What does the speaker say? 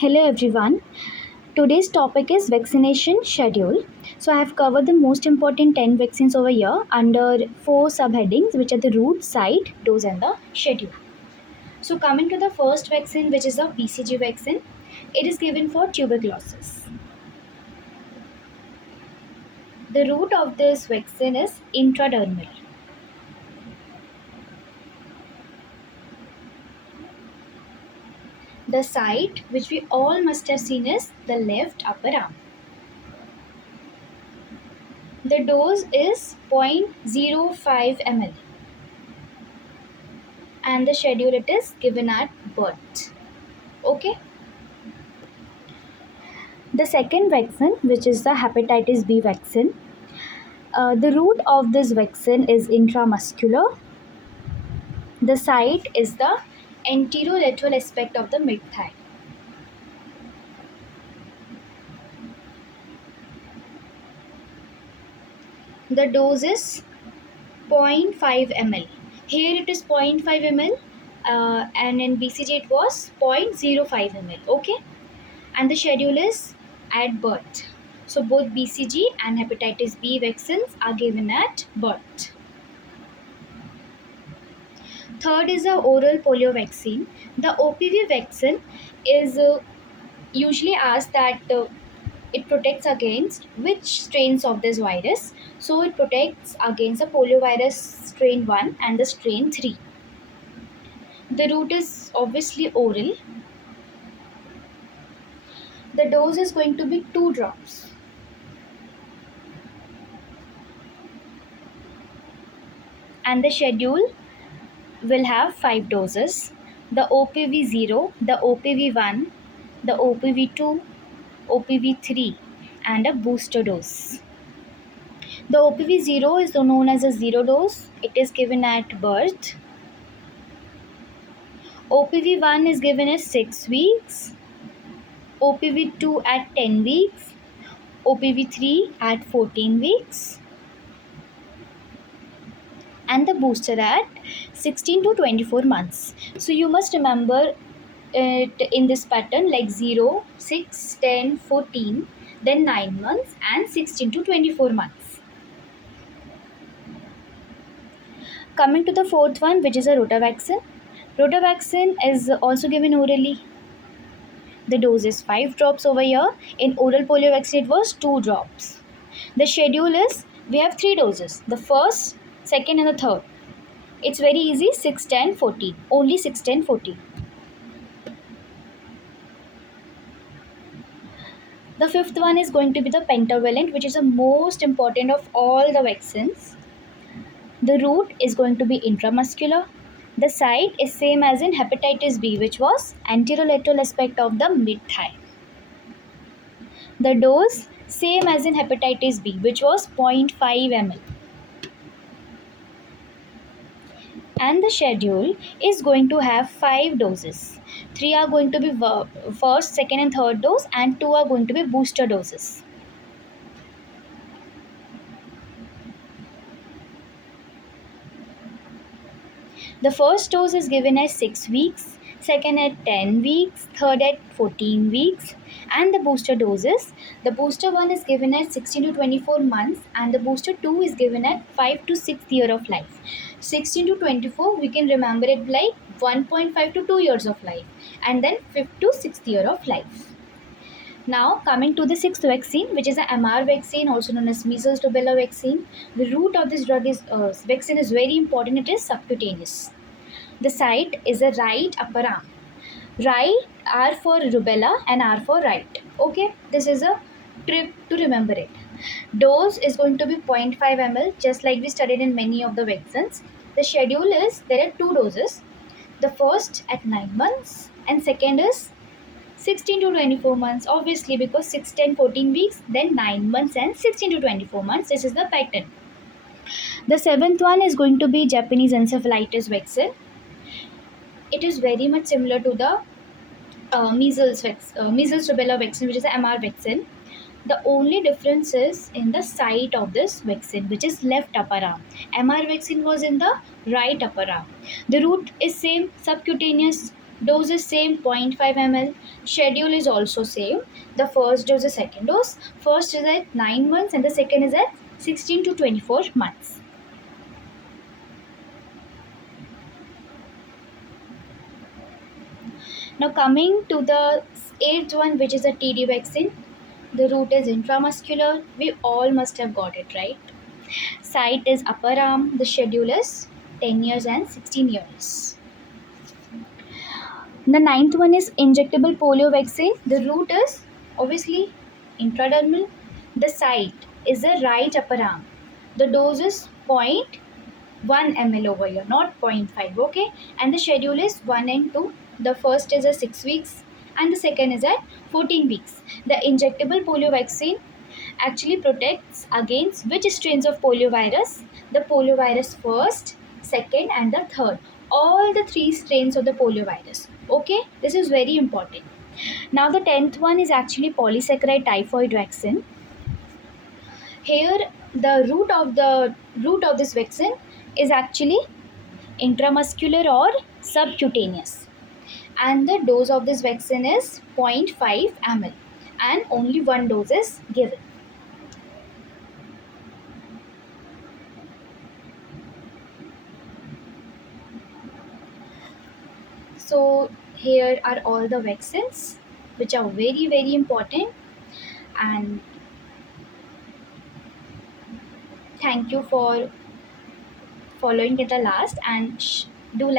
Hello everyone. Today's topic is vaccination schedule. So I have covered the most important 10 vaccines over here under four subheadings, which are the route, site, dose and the schedule. So coming to the first vaccine, which is the BCG vaccine, it is given for tuberculosis. The route of this vaccine is intradermal. The site, which we all must have seen, is the left upper arm. The dose is 0.05 ml and the schedule it is given at birth. Okay. The second vaccine, which is the hepatitis B vaccine, the route of this vaccine is intramuscular. The site is the anterolateral aspect of the mid thigh. The dose is zero point 0.5 ml. Here it is 0.5 ml, and in BCG it was 0.05 ml. Okay, and the schedule is at birth. So both BCG and hepatitis B vaccines are given at birth. Third is the oral polio vaccine. The OPV vaccine is usually asked that it protects against which strains of this virus. So it protects against the poliovirus strain 1 and the strain 3. The route is obviously oral. The dose is going to be 2 drops. And the schedule will have 5 doses: the OPV 0, the OPV 1, the OPV 2, OPV 3, and a booster dose. The OPV 0 is known as a zero dose. It is given at birth. OPV 1 is given at 6 weeks, OPV 2 at 10 weeks, OPV 3 at 14 weeks, and the booster at 16 to 24 months. So you must remember it in this pattern like 0, 6, 10, 14, then 9 months and 16 to 24 months. Coming to the fourth one, which is a rotavaccine. Rotavaccine is also given orally. The dose is 5 drops over here. In oral polio vaccine it was 2 drops. The schedule is, we have 3 doses: the first, second and the third. It's very easy: 6, 10, 14. Only 6, 10, 14. The fifth one is going to be the pentavalent, which is the most important of all the vaccines. The route is going to be intramuscular. The site is same as in hepatitis B, which was anterolateral aspect of the mid thigh. The dose same as in hepatitis B, which was 0.5 ml. And the schedule is going to have 5 doses. 3 are going to be first, second and third dose, and 2 are going to be booster doses. The first dose is given at 6 weeks, second at 10 weeks, third at 14 weeks, and the booster doses. The booster one is given at 16 to 24 months, and the booster 2 is given at 5 to 6 year of life. 16 to 24, we can remember it like 1.5 to 2 years of life, and then 5th to 6th year of life. Now coming to the sixth vaccine, which is a MR vaccine, also known as measles rubella vaccine. The route of this vaccine is very important. It is subcutaneous. The site is a right upper arm. Right, R for rubella and R for right. Okay, this is a trick to remember it. Dose is going to be 0.5 ml, just like we studied in many of the vaccines. The schedule is, there are 2 doses. The first at 9 months and second is 16 to 24 months, obviously, because 6, 10, 14 weeks, then 9 months and 16 to 24 months. This is the pattern. The seventh one is going to be Japanese encephalitis vaccine. It is very much similar to the measles rubella vaccine, which is the MR vaccine. The only difference is in the site of this vaccine, which is left upper arm. MR vaccine was in the right upper arm. The route is same, subcutaneous. Dose is same 0.5 ml. Schedule is also same. The first dose, the second dose. First is at 9 months and the second is at 16 to 24 months. Now coming to the eighth one, which is a TD vaccine. The route is intramuscular. We all must have got it right. Site is upper arm. The schedule is 10 years and 16 years. The ninth one is injectable polio vaccine. The route is obviously intradermal. The site is the right upper arm. The dose is zero point 1 ml over here, not zero point 0.5. Okay, and the schedule is 1 and 2. The first is a 6 weeks and the second is at 14 weeks. The injectable polio vaccine actually protects against which strains of poliovirus? The poliovirus first, second and the third, all the three strains of the poliovirus. Okay, this is very important. Now the 10th one is actually polysaccharide typhoid vaccine. Here the route of this vaccine is actually intramuscular or subcutaneous, and the dose of this vaccine is zero point 0.5 ml and only one dose is given. So here are all the vaccines which are very important, and thank you for following at the last, and do like